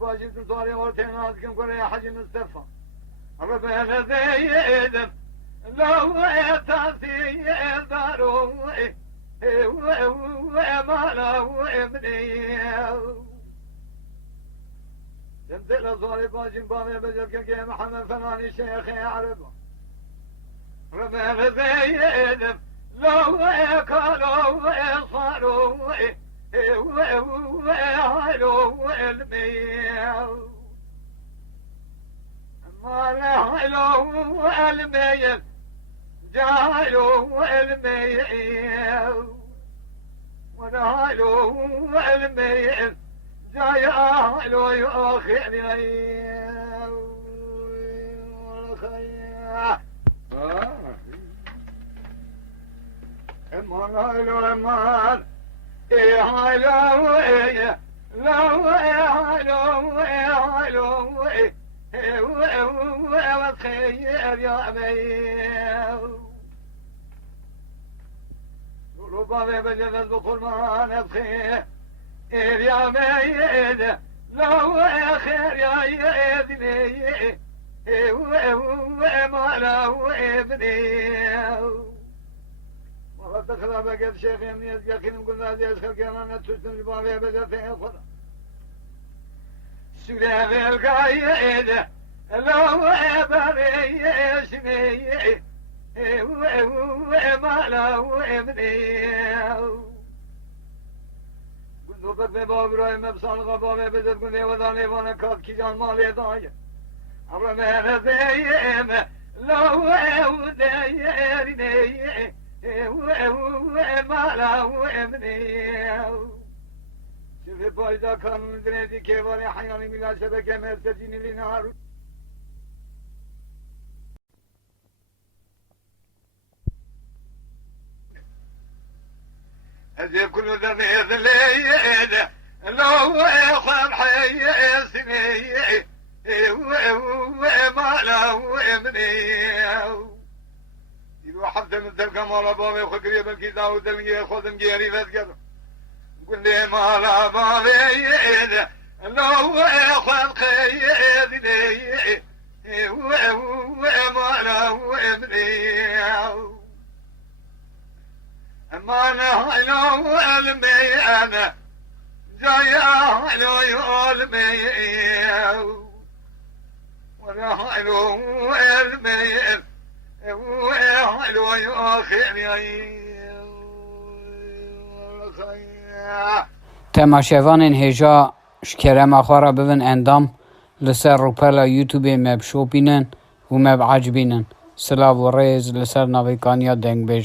باجي تطاري ورتين هذكم كل يا حج مصطفى ربنا زيدم لو تاسي دارو وما له ابني ينزل صوري باجي بامي بجرك يا محمد فناني شيخ يا عرب ربنا زيدم لو كانوا صاروا وعلو الميل ما لعلو الميل جعلوا الميل ونعلو الميل جعلوا يؤخرني امان وتخيل يا ميل ربما بجد الدخول ما نبخي يا ميل لو خير يا يدني وما له ابني دخل بقيت شيخ يميز يقين قلنا زي خلق انا تسلم بابي بدا في صدى سلام القايد لو ابري اسمي وما له ابني قلت بابي ابراهيم بصان غبابي بدا قلنا وذاني وانا كات كي جان مالي ضايع امر ما زيم لو وديرني وما له ابني شوفي بايدا كان من دريدي كيفاني حياني ملا شبكة مرتجيني لنهار أزيب كل ذنب ليد لو خاب حي سني وما له ابني وحفظ من ذلك مالا بابي خقري بلكي داود دلنجي خودم جيري فذكر قل لي مالا بابي لو خلق يدني وما له ابني اما انا لو علمي انا جاي لو يعلمي وانا لو علمي تماشاوان هجا شکرم اخوارا ببن اندام لسر روپلا یوتیوب مب شو بینن و مب عج بینن سلاو و ریز لسر ناویکانیا دنگ بیجا